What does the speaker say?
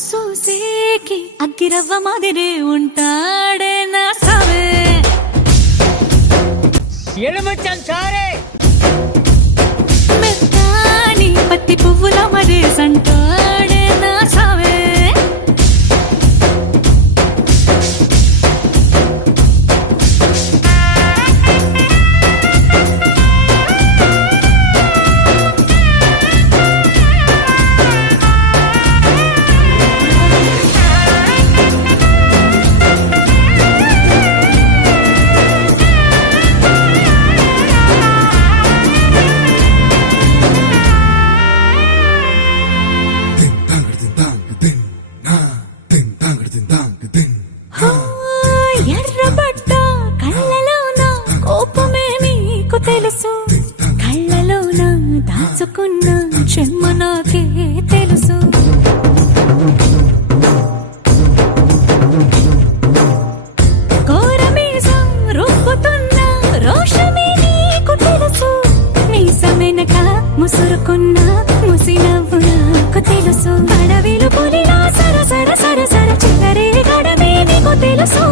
సూసేకి అగ్గిరవ్వ మాదిరి ఉంటాడే నా సావే ఎలుమచ్చన్ సారే మెత్తాని పత్తి పువ్వుల మరే సంటాడే నా సావే ఎర్రబడ్డ కళ్ళలోన కోపమే నీకు తెలుసు కళ్ళలోన దాచుకున్న చెమ్మ నాకే తెలుసు కోరమీసం రుబ్బుతున్న రోషమే నీకు తెలుసు మీసమెనక ముసురుకున్న ముసినవ్వు నాకు తెలుసు అడవిలు పులిలా సర సర సర సర చిల్లరే గడమే నీకు తెలుసు